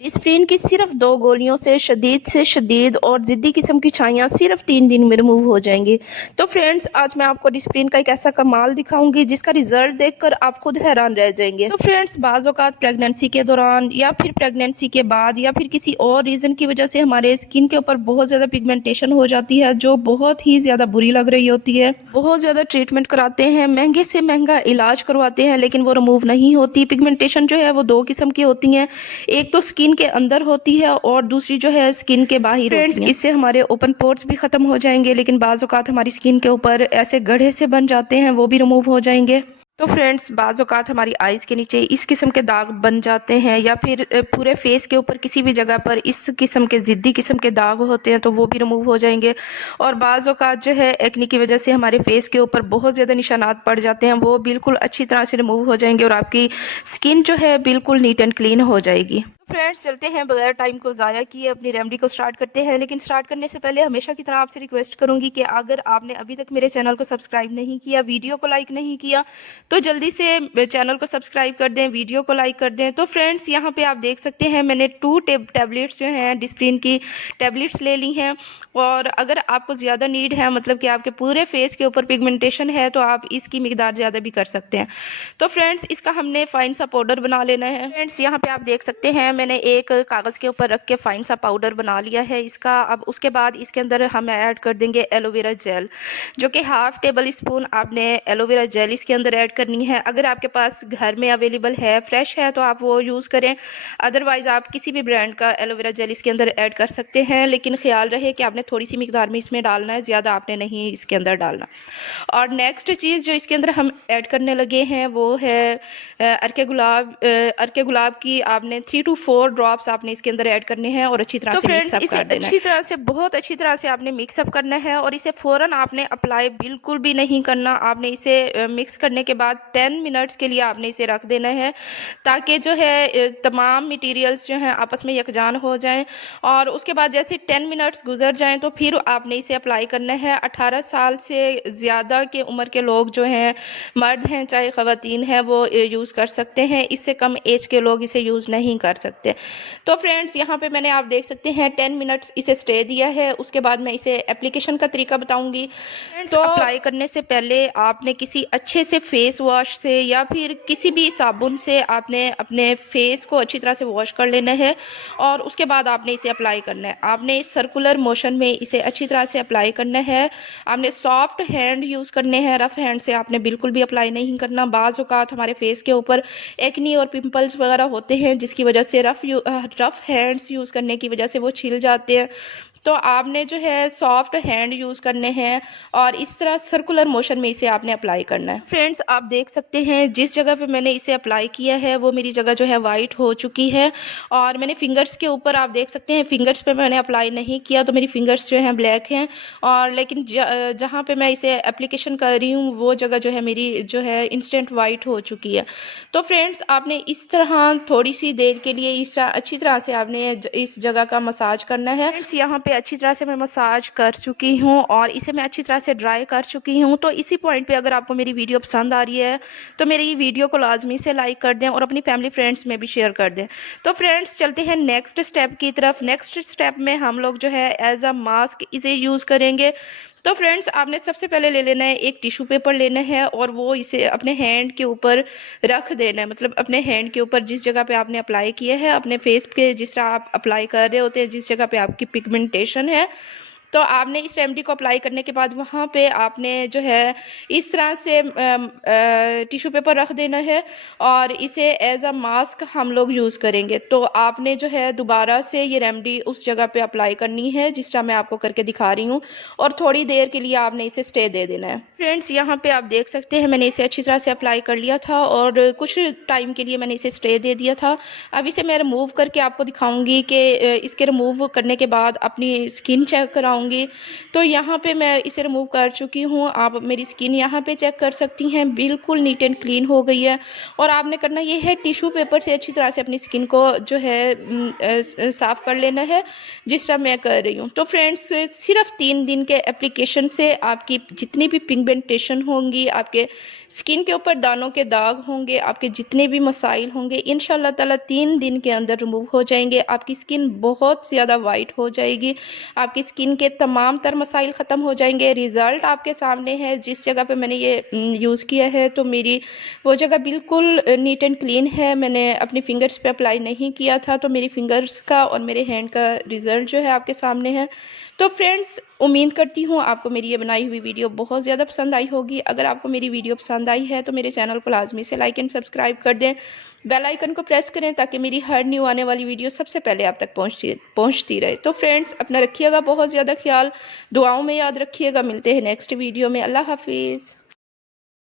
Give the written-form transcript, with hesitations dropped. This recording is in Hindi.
डिस्प्रिन की सिर्फ 2 गोलियों से शदीद और ज़िद्दी किस्म की छाइयाँ सिर्फ 3 दिन में रिमूव हो जाएंगी। तो फ्रेंड्स, आज मैं आपको डिस्प्रिन का एक ऐसा कमाल दिखाऊंगी जिसका रिजल्ट देखकर आप खुद हैरान रह जाएंगे। तो फ्रेंड्स, बाज़ औक़ात प्रेगनेंसी के दौरान या फिर प्रेगनेंसी के बाद या फिर किसी और रीज़न की वजह से हमारे स्किन के ऊपर बहुत ज़्यादा पिगमेंटेशन हो जाती है, जो बहुत ही ज़्यादा बुरी लग रही होती है। बहुत ज़्यादा ट्रीटमेंट कराते हैं, महंगे से महंगा इलाज करवाते हैं, लेकिन वो रिमूव नहीं होती। पिगमेंटेशन जो है वो 2 किस्म की होती हैं, एक तो स्किन के अंदर होती है और दूसरी जो है स्किन के बाहर होती है। इससे हमारे ओपन पोर्स भी खत्म हो जाएंगे, लेकिन बाज़ औक़ात हमारी स्किन के ऊपर ऐसे गड्ढे से बन जाते हैं, वो भी रिमूव हो जाएंगे। तो फ्रेंड्स, बाज़ औक़ात हमारी आइज़ के नीचे इस किस्म के दाग बन जाते हैं, या फिर पूरे फेस के ऊपर किसी भी जगह पर इस किस्म के ज़िद्दी किस्म के दाग होते हैं, तो वो भी रिमूव हो जाएंगे। और बाज़ औक़ात जो है एक्ने की वजह से हमारे फेस के ऊपर बहुत ज़्यादा निशानात पड़ जाते हैं, वो बिल्कुल अच्छी तरह से रिमूव हो जाएंगे और आपकी स्किन जो है बिल्कुल नीट एंड क्लीन हो जाएगी। फ्रेंड्स, चलते हैं बगैर टाइम को ज़ाया किए अपनी रेमेडी को स्टार्ट करते हैं। लेकिन स्टार्ट करने से पहले हमेशा की तरह आपसे रिक्वेस्ट करूंगी कि अगर आपने अभी तक मेरे चैनल को सब्सक्राइब नहीं किया, वीडियो को लाइक नहीं किया, तो जल्दी से चैनल को सब्सक्राइब कर दें, वीडियो को लाइक कर दें। तो फ्रेंड्स, यहाँ पे आप देख सकते हैं मैंने 2 टैबलेट्स जो हैं डिस्प्रिन की टैबलेट्स ले ली हैं। और अगर आपको ज़्यादा नीड है, मतलब कि आपके पूरे फेस के ऊपर पिगमेंटेशन है, तो आप इसकी मिकदार ज़्यादा भी कर सकते हैं। तो फ्रेंड्स, इसका हमने फाइन सा पाउडर बना लेना है। फ्रेंड्स, यहाँ पे आप देख सकते हैं मैंने एक कागज़ के ऊपर रख के फाइन सा पाउडर बना लिया है इसका। अब उसके बाद इसके अंदर हम ऐड कर देंगे एलोवेरा जेल, जो कि 1/2 टेबल स्पून आपने एलोवेरा जेल इसके अंदर ऐड करनी है। अगर आपके पास घर में अवेलेबल है, फ्रेश है, तो आप वो यूज़ करें। अदरवाइज़ आप किसी भी ब्रांड का एलोवेरा जेल इसके अंदर ऐड कर सकते हैं, लेकिन ख्याल रहे कि आपने थोड़ी सी मिकदार में इसमें डालना है, ज़्यादा आपने नहीं इसके अंदर डालना। और नेक्स्ट चीज़ जो इसके अंदर हम ऐड करने लगे हैं वो है अर्के गुलाब की आपने 3 to 4 ड्रॉप्स आपने इसके अंदर ऐड करने हैं और अच्छी तरह से मिक्स अप कर देना है। अच्छी तरह से, बहुत अच्छी तरह से आपने मिक्स अप करना है और इसे फ़ौरन आपने अप्लाई बिल्कुल भी नहीं करना। आपने इसे मिक्स करने के बाद 10 मिनट्स के लिए आपने इसे रख देना है, ताकि जो है तमाम मटेरियल्स जो हैं आपस में यकजान हो जाएं। और उसके बाद जैसे 10 मिनट्स गुजर जाएं तो फिर आपने इसे अप्लाई करना है। 18 साल से ज़्यादा के उम्र के लोग जो हैं, मर्द हैं चाहे ख़वातीन हैं, वो यूज़ कर सकते हैं। इससे कम एज के लोग इसे यूज़ नहीं कर सकते। तो फ्रेंड्स, यहाँ पे मैंने, आप देख सकते हैं, 10 मिनट्स इसे स्टे दिया है। उसके बाद मैं इसे एप्लीकेशन का तरीका बताऊंगी। तो अप्लाई करने से पहले आपने किसी अच्छे से फेस वॉश से या फिर किसी भी साबुन से आपने अपने फेस को अच्छी तरह से वॉश कर लेना है और उसके बाद आपने इसे अप्लाई करना है। आपने सर्कुलर मोशन में इसे अच्छी तरह से अप्लाई करना है। आपने सॉफ्ट हैंड यूज़ करने हैं, रफ हैंड से आपने बिल्कुल भी अप्लाई नहीं करना। बाज़ औक़ात हमारे फेस के ऊपर एक्नी और पिंपल्स वगैरह होते हैं, जिसकी वजह से रफ हैंड्स यूज़ करने की वजह से वो छिल जाते हैं। तो आपने जो है सॉफ्ट हैंड यूज़ करने हैं और इस तरह सर्कुलर मोशन में इसे आपने अप्लाई करना है। फ्रेंड्स, आप देख सकते हैं जिस जगह पे मैंने इसे अप्लाई किया है वो मेरी जगह जो है वाइट हो चुकी है। और मैंने फिंगर्स के ऊपर, आप देख सकते हैं, फिंगर्स पे मैंने अप्लाई नहीं किया तो मेरी फिंगर्स जो हैं ब्लैक हैं। और लेकिन जहाँ पे मैं इसे एप्लीकेशन कर रही हूँ वो जगह जो है मेरी जो है इंस्टेंट वाइट हो चुकी है। तो फ्रेंड्स, आपने इस तरह थोड़ी सी देर के लिए इस तरह अच्छी तरह से आपने इस जगह का मसाज करना है। फ्रेंड्स, यहाँ पे अच्छी तरह से मैं मसाज कर चुकी हूँ और इसे मैं अच्छी तरह से ड्राई कर चुकी हूँ। तो इसी पॉइंट पे अगर आपको मेरी वीडियो पसंद आ रही है तो मेरी वीडियो को लाजमी से लाइक कर दें और अपनी फैमिली फ्रेंड्स में भी शेयर कर दें। तो फ्रेंड्स, चलते हैं नेक्स्ट स्टेप की तरफ। नेक्स्ट स्टेप में हम लोग जो है एज अ मास्क इसे यूज़ करेंगे। तो फ्रेंड्स, आपने सबसे पहले ले लेना है एक टिश्यू पेपर लेना है और वो इसे अपने हैंड के ऊपर रख देना है। मतलब अपने हैंड के ऊपर जिस जगह पे आपने अप्लाई किया है, अपने फेस के जिस तरह आप अप्लाई कर रहे होते हैं, जिस जगह पे आपकी पिगमेंटेशन है, तो आपने इस रेमेडी को अप्लाई करने के बाद वहाँ पे आपने जो है इस तरह से टिश्यू पेपर रख देना है और इसे एज अ मास्क हम लोग यूज़ करेंगे। तो आपने जो है दोबारा से ये रेमेडी उस जगह पे अप्लाई करनी है जिस तरह मैं आपको करके दिखा रही हूँ और थोड़ी देर के लिए आपने इसे स्टे दे देना है। फ्रेंड्स, यहाँ पे आप देख सकते हैं मैंने इसे अच्छी तरह से अप्लाई कर लिया था और कुछ टाइम के लिए मैंने इसे स्टे दे दिया था। अब इसे मैं रिमूव करके आपको दिखाऊंगी कि इसके रिमूव करने के बाद अपनी स्किन चेक कराऊंगी जाऊँगी। तो यहाँ पे मैं इसे रिमूव कर चुकी हूँ। आप मेरी स्किन यहाँ पे चेक कर सकती हैं, बिल्कुल नीट एंड क्लीन हो गई है। और आपने करना ये है, टिश्यू पेपर से अच्छी तरह से अपनी स्किन को जो है साफ़ कर लेना है, जिस तरह मैं कर रही हूँ। तो फ्रेंड्स, सिर्फ 3 दिन के एप्लीकेशन से आपकी जितनी भी पिगमेंटेशन होंगी, आपके स्किन के ऊपर दानों के दाग होंगे, आपके जितने भी मसाइल होंगे, इंशाल्लाह ताला 3 दिन के अंदर रिमूव हो जाएंगे। आपकी स्किन बहुत ज़्यादा वाइट हो जाएगी, आपकी स्किन के तमाम तर मसाइल ख़त्म हो जाएंगे। रिज़ल्ट आपके सामने है। जिस जगह पे मैंने ये यूज़ किया है, तो मेरी वो जगह बिल्कुल नीट एंड क्लीन है। मैंने अपनी फिंगर्स पे अप्लाई नहीं किया था, तो मेरी फिंगर्स का और मेरे हैंड का रिज़ल्ट जो है आपके सामने है। तो फ्रेंड्स, उम्मीद करती हूँ आपको मेरी ये बनाई हुई वीडियो बहुत ज़्यादा पसंद आई होगी। अगर आपको मेरी वीडियो पसंद आई है तो मेरे चैनल को लाजमी से लाइक एंड सब्सक्राइब कर दें, बेल आइकन को प्रेस करें, ताकि मेरी हर न्यू आने वाली वीडियो सबसे पहले आप तक पहुँचती रहे। तो फ्रेंड्स, अपना रखिएगा बहुत ज़्यादा ख्याल, दुआओं में याद रखिएगा। मिलते हैं नेक्स्ट वीडियो में। अल्लाह हाफिज़।